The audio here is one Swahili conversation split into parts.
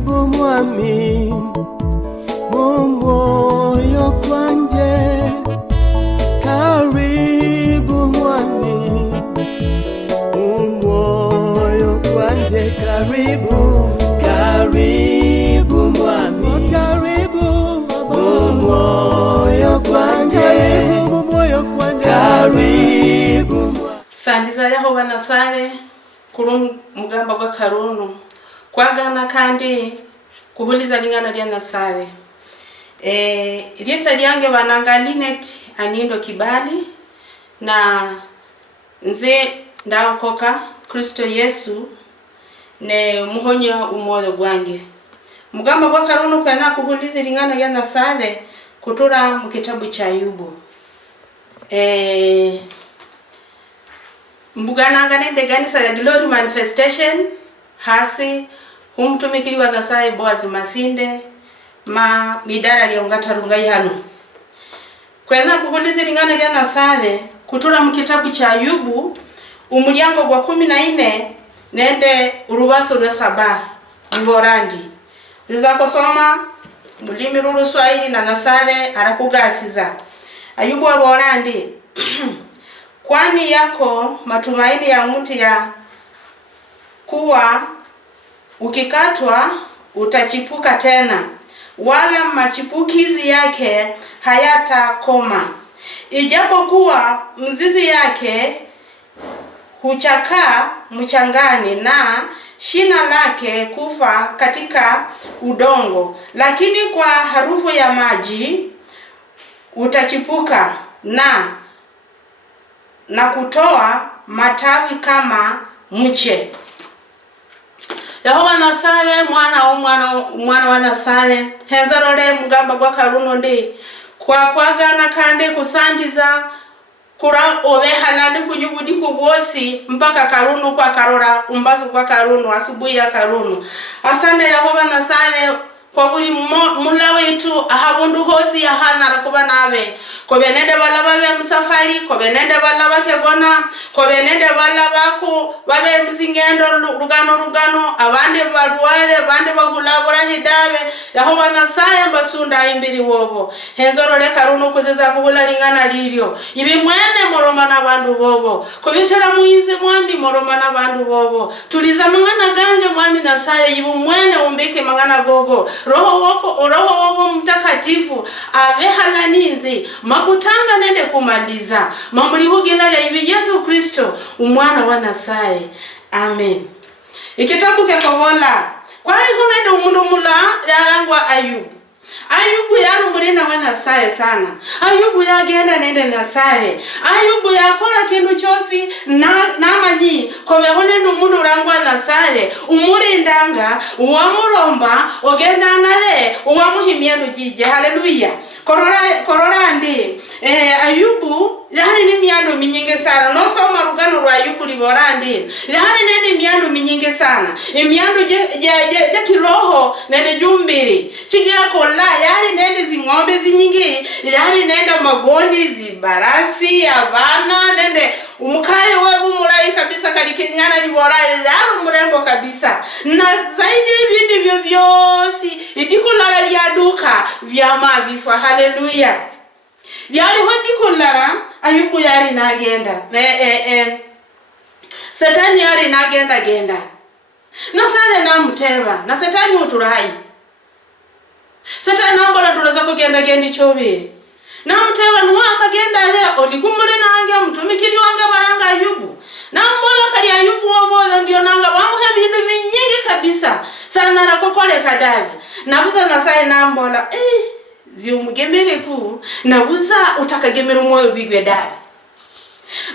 karibu mwami mumwoyo kwanje, karibu mwami mumwoyo kwanje, karibu mwami, karibu mumwoyo kwanje, karibu. Sandiza Yehova nasale kuru mugamba gwa Karunu kwagana kandi kuhuliza lingana lya nasale. Rieta lyange wananga Linet Anindo Kibali na nze ndaokoka Kristo Yesu ne muhonyo umoyo gwange. Mugamba gwa Karunu kana kuhuliza lingana lya nasale kutura mu kitabu cha Ayubu. Mbugana nende ganisa la Glory Manifestation hasi humtumikiri wa Nyasaye Boaz Masinde ma midara lyongata rungai hano. Kwena kuhulizi lingana lya Nyasaye kutura mu kitabu cha Ayubu umulyango gwa 14 nende urubaso lwa 7 nivorandi. Ziza kusoma mulimi ruru Swahili na Nyasaye arakugasiza. Ayubu aborandi kwani yako matumaini ya mti ya kuwa ukikatwa utachipuka tena, wala machipukizi yake hayatakoma. Ijapokuwa mzizi yake huchakaa mchangani na shina lake kufa katika udongo, lakini kwa harufu ya maji utachipuka na kutoa matawi kama mche. Yehova nasale mwana wa nasale henzarole mugamba gwa Karunu ndi kwagana kandi kusandiza kura obe halani kunyubudi kubosi mpaka Karunu kwa karora umbasu kwa Karunu asubuhi ya Karunu. Asante Yehova nasale kwa buli mula wetu ahabundu hosi ya hana rakuba nawe kobenende balaba be msafari kobenende balaba kegona kobenende balaba ku babe mzingendo rugano abande baruwale abande bagulabura hidabe Yehova Nyasaye mbasunda imbiri wobo henzoro le Karunu kuzeza kuhula lingana lilyo ibi mwene moroma na bandu bobo kubitera muinze mwambi moroma na bandu bobo tuliza mangana gange mwami Nyasaye ibu mwene umbike mangana gogo Roho wako mtakatifu ave halaninzi makutanga nende kumaliza mambuli hugina lya ibi Yesu Kristo umwana wa Nyasaye. Amen. Ikitabu kekogola kwali kunende umundu mula yarangwa Ayubu. Ayubu yarumbulina wa Nyasaye sana. Ayubu yagenda nende Nyasaye. Ayubu yakora kindu chosi namanyi kobehone n'umundu urangwa Nyasaye umurindanga uwamuromba ogenda naye uwamuhimia ndujije. Haleluya. Korora ndi Ayubu yani ni miando minyingi sana. No soma rugano rwa Ayubu livorandi. Yani nende miando minyingi sana. Miando ja kiroho nende jumbiri. Chigira kola yani nende zingombe zinyingi. Yani nende magondi zibarasi abana nende umukaye webu murai kabisa kalikingana livorai yaru murembo kabisa. Na zaidi ibindi vyo vyosi idikulala liaduka vyama vifa. Haleluya. Yali hodi kullara Ayubu yari nagenda Satani yari nagenda genda na sale namuteba na Satani uturai Satani nambola tulaza kugenda gendi chobe namuteba nuwa akagenda era olikumule nange mutumikiri wange baranga Ayubu nambola kali Ayubu woboza ndio nanga bamuhe bintu binyingi kabisa sana rakokole kadavi nabuza Nyasaye nambola ziumugemere ku nabuza utakagemera umoyo bigwe dali.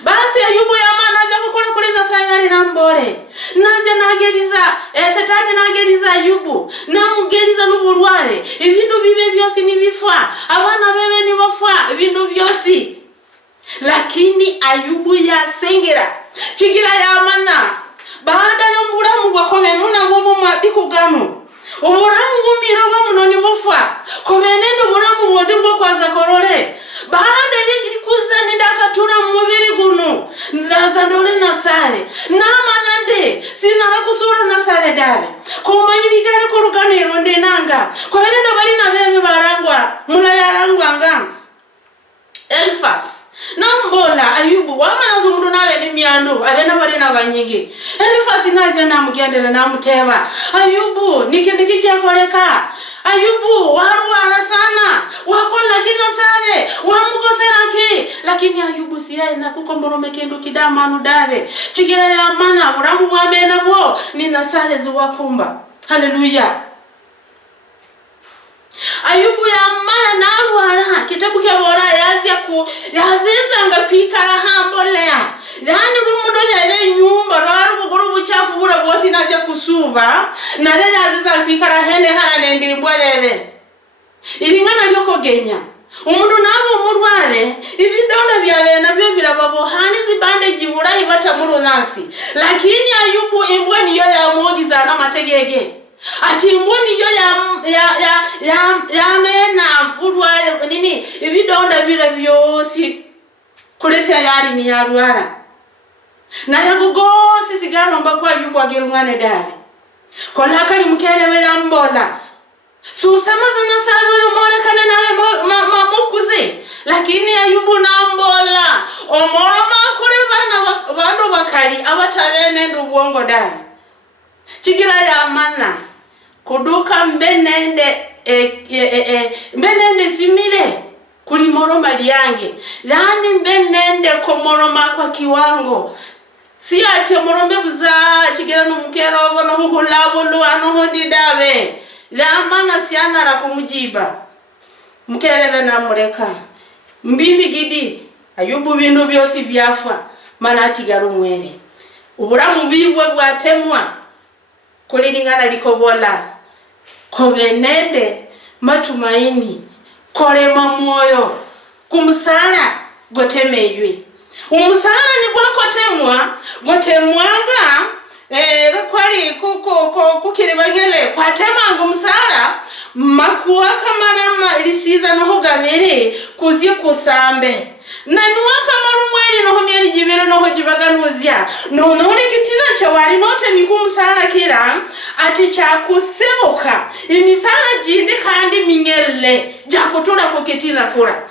Basi Ayubu yamana aja kukora kuri Nyasaye ari nambole naje nageriza Satani nageriza Ayubu namugeriza n'uburware ibintu bibe byose nibifwa abana bebe nibafwa ibintu byose lakini Ayubu yasengera chigira yamana baada y'omulamu gwakome muna bobo madikugano uburamu bumira bamunoni bufwa kobenendo buramu bode bwo kwaza korore baada y'ikuza nindakatura mu mubiri guno nzaza ndole nasale namanya sinara kusura nasale dabe kumanyirigane ku ruganiro ndenanga kubera ndabali nabebe barangwa mulayarangwa ngam Elifas nambola Ayubu wamanazo mundu nawe ni myando abena bali nabanyige Elifas naze namugendera namuteba Ayubu nikindiki cyakoleka Ayubu warwara sana wakola kina sale wamugoseraki lakini Ayubu siyaye nakukomborome kindu kidamanu dawe chigira ya mana buramu bwamena bwo nina sale ziwakumba. Haleluya. Ayubu ya mana narwara kitabu kya bora yaziza ngapikara hambolea yani rumundo yaze nyumba rwaru buguru buchafu bura bosi naje kusuba nale yaziza pikara hene harane ndimbwelele ilingana lyoko genya umundu nabo umurware ibidonda byawe nabyo birababohani zibande jibura ibatamuru nasi lakini Ayubu imbwe niyo yamugiza na mategege ati mboni yo ya mena urwaye nini ibidonda bira byosi kulesya yari ni yarwara na yagugosi sigaromba kwa Ayubu agira umwana dawe kola kali mukerebe yambola susamaza nasali yo morekana naye mamukuze lakini Ayubu nambola omoroma kuri bana bakali abatabene ndubwongo dawe chigira ya mana kuduka mbenende simile kuli moroma liange yani mbenende ko moroma kwa kiwango si ati morombe buza chigira no mukero bono hukulabulu ano hondi dawe la mana sianara kumujiba mukerebe namureka mbimbi gidi Ayubu bintu byose byafa mana tigaro mwere uburamu bibwe bwatemwa kulilingana likobola kobenende matumaini kolema moyo kumusana gotemeywe umusana ni gwakotemwa gotemwanga kwali kukiribangele kwatemanga umusara makuwa kamarama lisiza noho gabere kuzi kusambe nani wakamara umweri noho myeri jibere noho jibaganuzya noho kitina chawari note mikumusara kira ati chakusebuka imisara jindi kandi minyelle jakutura kukitina kura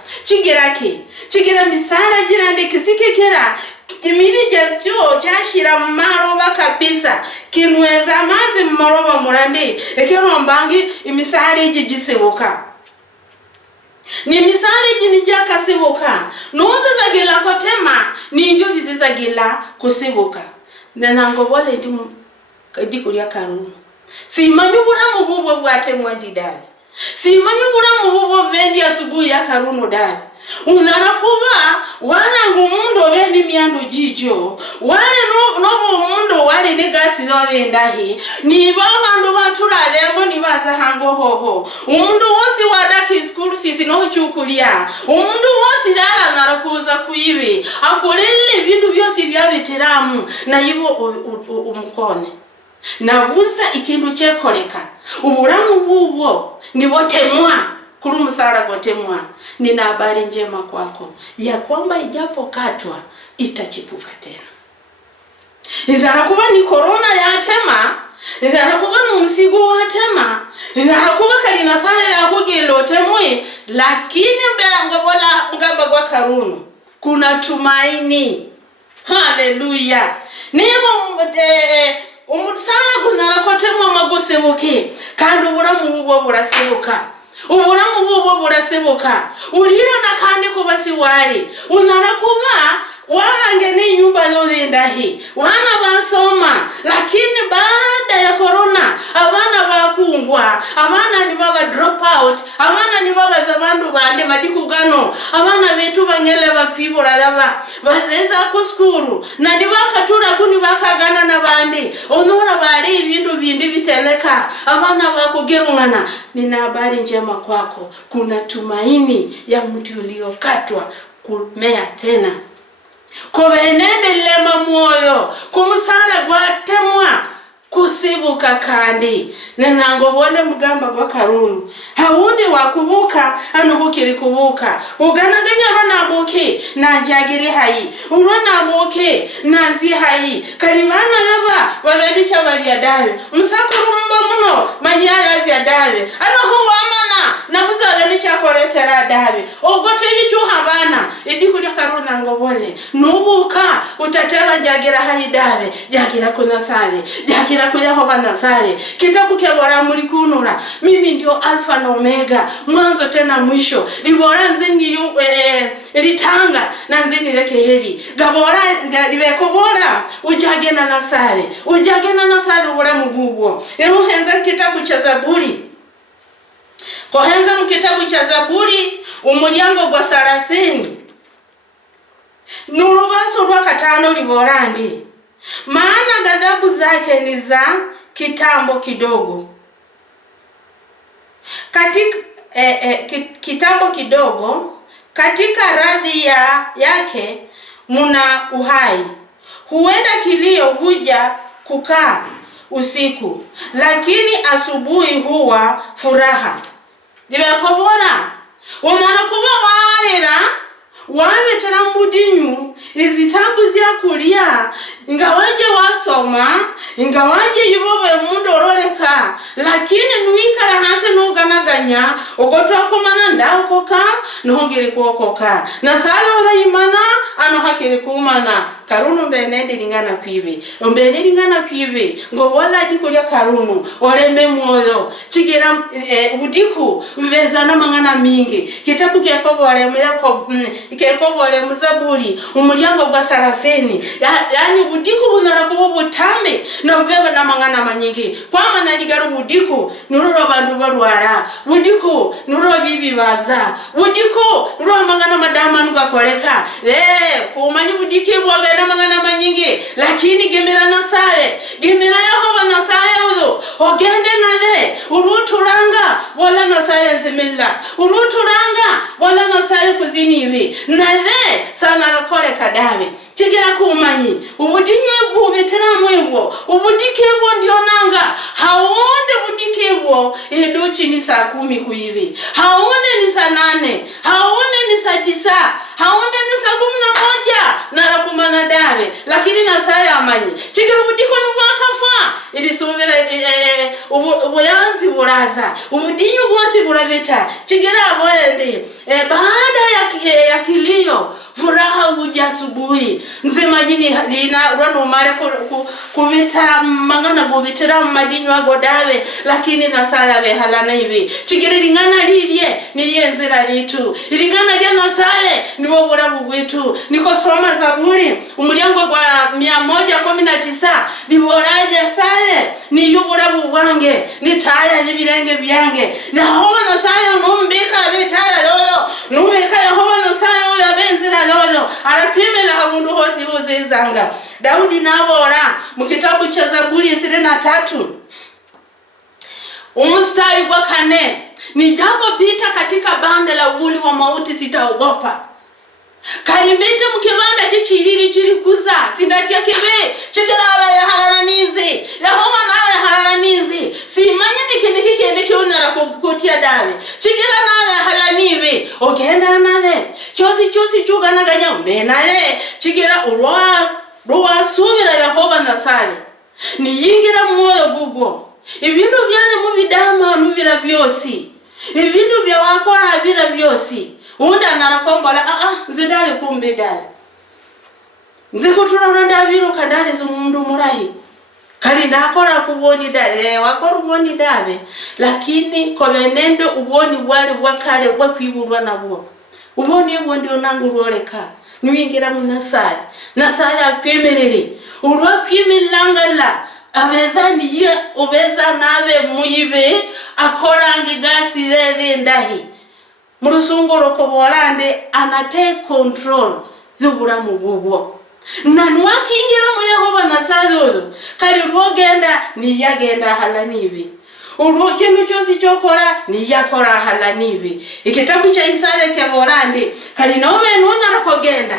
chigira misara jirande kisikikira kimili jasyo chashira maroba kabisa kinweza amazi maroba murande ekero mbangi imisari jigisebuka ni misali jinijaka sibuka nuze zagila kotema ni njuzi zizagila kusibuka nanango bole ndikulia karumu simanyubura mububwo bwatemwa ndidabe simanyubura mububwo vendi asubuhi ya karuno dabe unarakuba wana ngumundu bendi miandu jijo wale no mundu wale negasi zobe ndahi ni babandu baturalengo nibaza hango hoho umundu wose wadaki school fees no chukulia umundu wose dala narakuza kuibi akolele bintu byose byabitiramu na yibo umukone navuza ikintu cyekoleka uburamu bubwo nibotemwa kuri umusara gotemwa. Nina habari njema kwako ya kwamba ijapokatwa itachipuka tena. Idharakuba ni corona ya tema, idharakuba ni musigo wa tema, idharakuba kalina sale ya kugilo temwe, lakini mbeangobola ngamba kwa karunu kuna tumaini. Haleluya. Nibo umutsana gunarakotemwa magusebuke kandi uburamu bubwo burasebuka. Uburamu bubwo burasebuka urira nakandi kubasi wari unarakuba warange ni nyumba yorindahi wana basoma lakini baada ya corona abana bakungwa abana ni baba drop out abana ni baba zabandu bande madikugano abana betu banyele bakwibura laba bazeza ku skuru na ndibakatura kuni bakagana nabandi onora bari ibindu bindi biteneka abana bakugerungana. Nina habari njema kwako kuna tumaini ya mti uliokatwa kumea tena. Kobenende lema moyo kumusana gwatemwa kusibuka kandi nenango bone mugamba gwa Karunu hawundi wakubuka anubukiri kubuka uganaganya rona buke nanjagiri hayi urona buke nanzi hayi kalibana yaba babandi chabali ya dawe musakurumba muno manyala ya dawe ano huwa amana nabuza gani chakoletera dawe ogote bicu habana idikulya Karuna ngobole nubuka utateba jagira hayi dawe jagira kuna sale jagira kuya Yehova Nasare kitabu kebora muri kunura mimi ndio alfa na omega mwanzo tena mwisho libora nzini litanga na nzini yake heri gabora libeko bora ujagena Nasare ura mugubwo iruhenza kitabu cha Zaburi kohenza mu kitabu cha Zaburi umuryango gwa 30 nurubaso rwa 5 libora ndi maana ghadhabu zake ni za kitambo kidogo. Kitambo kidogo katika radhi yake muna uhai. Huenda kilio huja kukaa usiku, lakini asubuhi huwa furaha. Dibekobora unanakuba walera wawe terambudinyu izitabu zya kulia ingawaje wasoma ingawaje yubowe mundu oroleka lakini nuikala hase nuganaganya ogotwa kumana ndakoka nuhongiri kuokoka na sale odayimana ano hakiri kumana Karunu mbenende lingana kwibe ngo bola dikulya Karunu oleme mwoyo chigira udiku vezana mangana mingi kitabu kyakobole mulako kekobole muzaburi umuryango gwa 30 yani udiku bunara kubo butame no beba na mangana manyingi kwama naligaro udiku nururo bandu barwara udiku nururo bibi baza udiku nururo mangana madama nugakoleka kumanyi udiki bwa na mangana manyingi lakini gemera Nasare gemera Yehova Nasare uzo ogende nale uruturanga wala Nasare zimilla uruturanga wala Nasare kuziniwi nale sana rakole kadawe chigira kumanyi ubudinywe bubetera mwebwo ubudikebwo ndionanga haonde budikebwo edochi ni saa 10 kuivi haonde ni saa 8 haonde ni saa 9 haonde ni saa 11 narakumana dawe lakini Nasare amanyi chigira ubudiko nubakafa ilisubira ubuyanzi buraza ubudinyu bwose burabeta chigira aboende baada ya kilio furaha huja asubuhi nzema jini lina rono mare kubitara mangana bubitara madinyo agodawe lakini Nasare behalana hivi chigire lingana lilye ni yenzera litu lingana lya Nasare niwo burabu bwitu niko soma Zaburi umuryango gwa 119 liboraje Nasare ni yuburabu wange ni taya y'ibirenge byange naho Nasare numbika bitaya lolo numbika Yehova Nasare oya benzira lolo arapimela habundu hosi huzizanga Daudi nabora mu kitabu cha Zaburi 23 umstari gwa 4 nijapo pita katika banda la uvuli wa mauti sitaogopa kalimbete mukibanda chichiriri chirikuza sindatia kibe chigera abaye halalanizi Yehova nawe halalanizi simanye nikende kiunara kukutia dawe chigera nawe halaniwe ogenda nawe chosi chugana ganya mbe nawe chigera urwa subira Yehova Nasare niyingira mwoyo gugwo ibintu byane mu bidama nuvira byosi ibintu bya wakora abira byosi unda narakombola nzidali kumbidali nzikutura ndabiro kandali zumundu murahi kali ndakora kuboni dale wakora uboni dabe lakini kobenendo uboni bwali bwakale bwakwibulwa nabo uboni bwo ndio nanguroleka niwingira mu Nasare akwemerere urwakwimelangala abeza niye ubeza nabe muyibe akorangi gasi zeze ndahi murusunguro ko borande anate control y'uburamu bubwo nanu wakingira mu Yehova Nasare ozo kali rwogenda niyagenda halanibi urukindu cyose cyokora niyakora halanibi ikitabu cha Isaya ke borande kali nobe nonara kogenda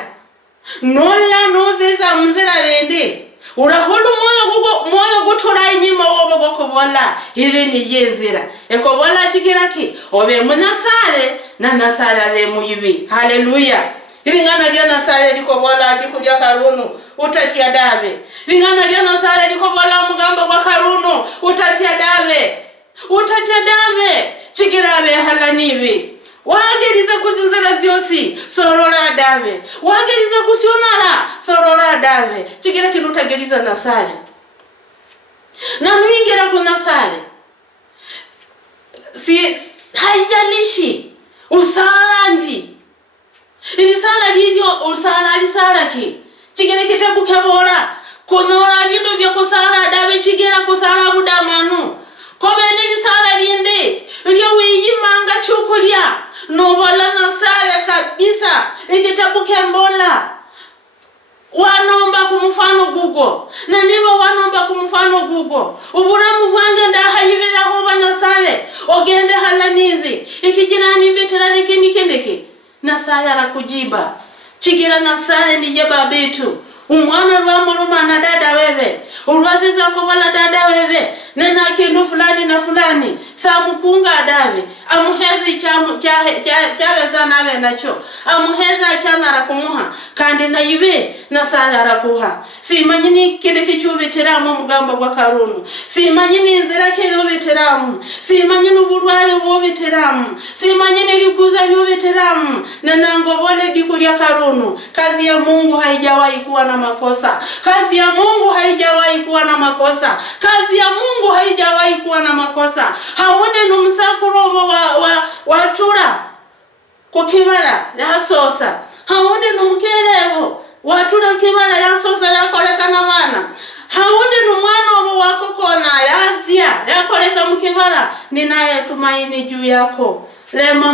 nola nozeza muzira rende urahulu moyo gutura inyima wobo gokobola iri ni yenzira ekobola chigiraki obe munasale na nasale abe muyibi. Haleluya. Ibingana lya nasale likobola dikulya karunu utatia dabe. Ibingana lya nasale likobola mugamba gwa karunu utatia dabe. Utatia dabe chigirabe halanibi. Wageriza kuzinzira zyosi sorora dabe. Wageriza kusionara sorora dabe. Chigira kinutageriza nasale. Na nuingira kunasale. Si haijalishi usalandi. Ilisala lilio usala alisala ki. Chigira kitabu kebora kunora bintu bya kusala dabe chigira kusala budamanu. Kobe nilisala linde lyo wiyimanga chukulya nobola nasale kabisa ikitabu kembola wanomba kumufano gugo na nibo wanomba kumufano gugo uburamu bwange ndahayibira ho banasale ogende halanizi ikijinani mbetera likindiki nasale arakujiba chigira nasale nije babitu umwana rwamuruma na dada wewe urwaziza kubola dada wewe nena kindu fulani na fulani samukunga dawe amuhezi cyabeza nabe nacho amuheza cyana rakumuha kandi nayibe nasala rakuha simanyi ni kile kichubitiramu mugamba gwa karunu simanyi ni nzira ke yobitiramu simanyi n'uburwayi bobitiramu simanyi nilikuza yobitiramu nena ngobole dikulya karunu. Kazi ya Mungu haijawahi kuwa na makosa. Kazi ya Mungu haijawahi kuwa na makosa. Kazi ya Mungu haijawahi kuwa na makosa. Haone numsakurobo wa tura kukibara yasosa. Haone numkelebo watura kibara yasosa yakoleka na bana. Haone numwana obo wakokona yazia yakoleka mukibara. Ninaye tumaini juu yako. Lema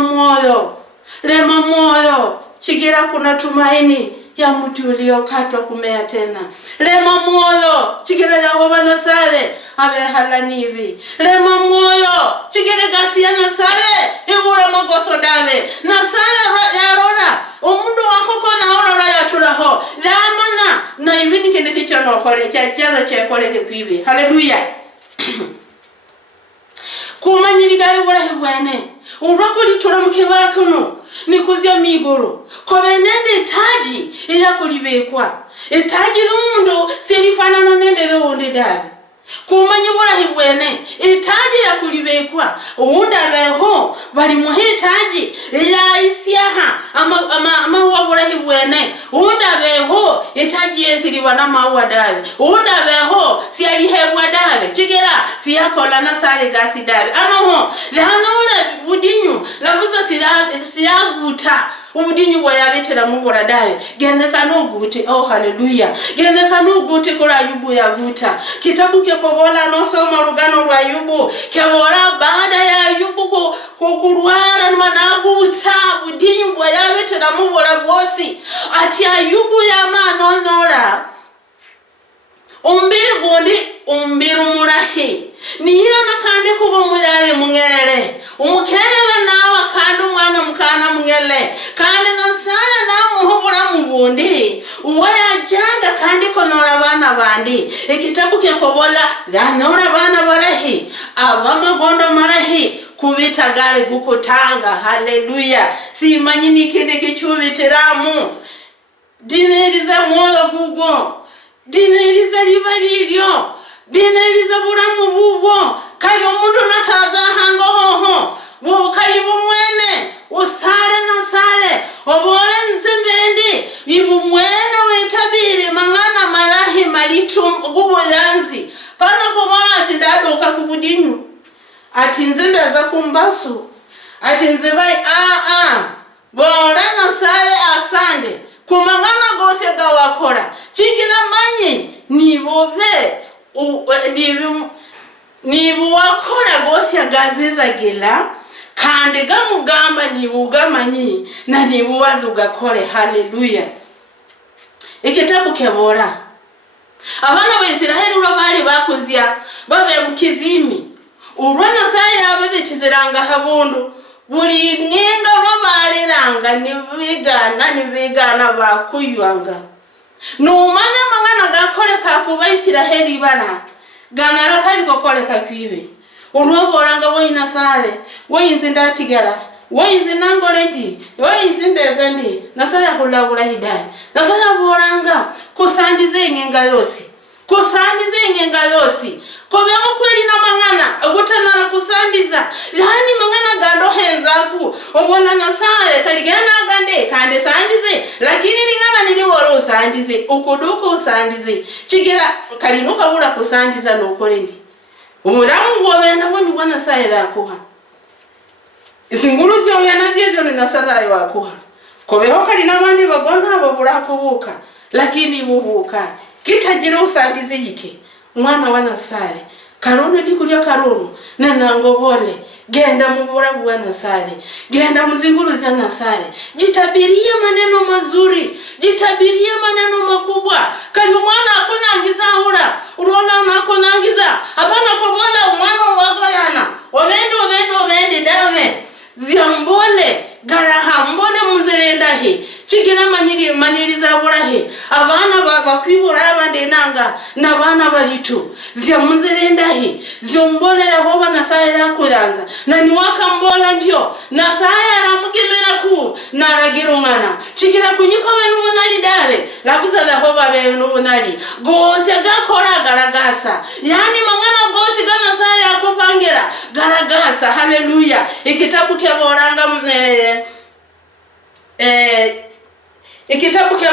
moyo. Chigira kuna tumaini ya mtu uliokatwa kumea tena. Lema moyo chigira ya banasale abe halanibi. Lema moyo chigira gasi ya nasale ibura magoso dawe. Nasale ya rora umundu wako kona orora ya turaho. Zamana na ibini kende kichono kole chaza chekole kwibi. Haleluya. Kumanyirigale burahibwane urwakuri tura mukibara kuno nikuzya migoro kobenende taji ila kulibekwa etaji umuntu selifanana nende wundi dawe kumanyi burahibwene etaji ya kulibekwa uunda beho bali muhitaji ila isyaha ama wa burahibwene uunda beho etaji yesiliwana mawa dawe uunda beho siyalihebwa dawe chigera siyakola nasale gasi dawe anoho lanola budinyu lavuza siyaguta ubudinyu bwayabetera mubura dawe gendekana oguti. Oh haleluya. Gendekana oguti kula Ayubu yaguta kitabu kekobola no soma rugano rwa Ayubu kebora baada ya Ayubu kukurwara managuta budinyu bwayabetera mubura bwosi ati Ayubu yamanonora umbiri gundi umbiru murahi nihira nakandi kuba muyaye mungerere umukerebe nawe kandi umwana mukana mungele kandi nasana namuhubura mubundi uwa yajaga kandi konora abana bandi ikitabu kekobola ganora abana barahi abamagondo marahi kubitagare gukutanga. Haleluya. Simanyi nikindi kichubitiramu dineriza moyo gugo dineriza libalilyo dineriza buramu bubo kali omuntu nataza hango hoho wo kayibu mwene usale nasale obole nzembendi ibu mwene wetabire mangana marahi malitum guboyanzi pana komana ati ndadoka kubudinyu ati nzembeza kumbasu ati nzebai bora nasale asande kumangana gose gawakora chikina manyi nibobe nibu wakora gose agaziza gila kandi gamugamba nibuga manyi na nibu wazugakore. Haleluya. Ikitabu kebora abana ba Isiraheli urabali bakuzya babe mukizimi urwana saya abetiziranga habundu buri mwenga robaliranga nibigana bakuyanga numanya mangana gakoleka kuba Isiraheli bana ganara kali kokoleka kwibe uroboranga boyina sare woyinze ndatigara woyinze nangolendi woyinze mbezendi nasaya kulabula hidai nasaya boranga kusandize ingenga yosi kobeho kweli na mangana gutana kusandiza yani mangana gando henzaku obona nasare kaligana gande kande sandize lakini ningana nili woro usandize ukuduko usandize chigira kalinuka bura kusandiza nokolendi umuramu wobena boni bwana saira kuha isinguru zyo yana zyezo ni nasara wakuha kobeho kali nabandi bagona babura kubuka lakini bubuka kitagira usandize yike mwana wana sare karono dikulya karono nanangobole genda mubura bwana sare genda muzinguru za nasare jitabiria maneno mazuri jitabiria maneno makubwa kali mwana akunangiza hura urona nakunangiza hapana kobola mwana wagayana obende dawe ziambole garahambole muzerendahe chigira manyiri zaburahe abana bakwibura abande nanga nabana balitu zya muzerendahe zyombole Yehova nasaya yakuranza nani wakambola ndio nasaya aramugemera ku naragira umwana chigira kunyiko benu bunali dawe lakuza Yehova benu bunali gose gakora garagasa yani mangana gose gana saya yakupangira garagasa haleluya ikitabu keboranga ikitabu kya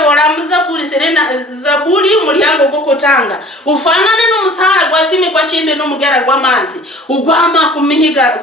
Zaburi serena Zaburi mulyango gukutanga ufanane n'umusara gwasimi kwa shimbe n'umugera gw'amazi ugwama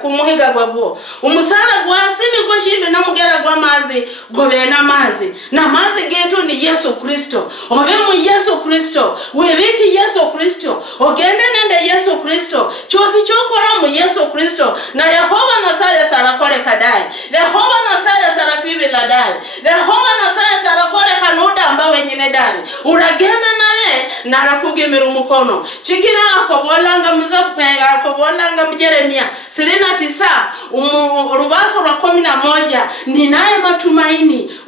kumuhiga gwabo umusara gwasimi kwa shimbe n'umugera gw'amazi gobena amazi na mazi getu ni Yesu Kristo obe mu Yesu Kristo webiki Yesu Kristo ogende nende Yesu Kristo chosi chokora mu Yesu Kristo na Yehova nasaya sara kole kadai Yehova nasaya sara kwibila dai Yehova nasaya sara kole kanuda ambawe nyine dai uragenda naye narakugemera umukono chigira akobolanga mu Yeremia 9 rubaso rwa 11 ninaye matumaini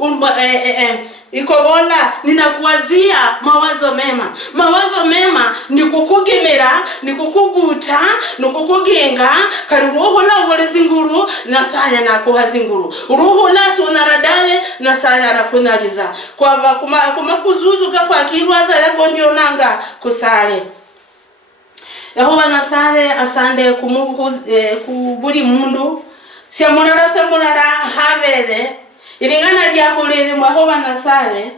ikobola ninakuwazia mawazo mema ni kukugemera ni kukuguta ni kukugenga kali roho la ubulezinguru nasaya nakuhazinguru roho la sonaradaye nasaya nakunaliza kwa kumakuzuzuka kwa kirwaza yako ndio nanga kusale Yehova nasale asande kubuli mundu siamurara habere ilingana lyakulele Yehova nasale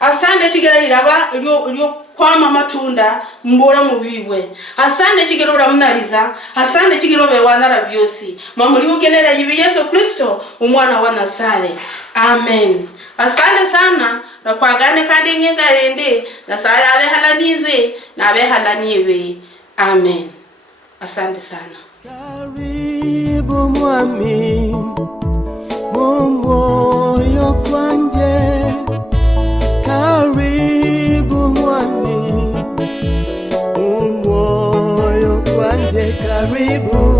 asande chigera liraba lyo kwama matunda mbora mubibwe asande chigero ramunaliza asande chigero bewanara byosi mamuli ugelera yibi Yesu Kristo umwana wa nasale amen asante sana na kwagane kandi nyenga rende nasaya abe halaninze na abe halaniwe amen asante sana karibu mwami moyo kwanje karibu mwami moyo kwanje karibu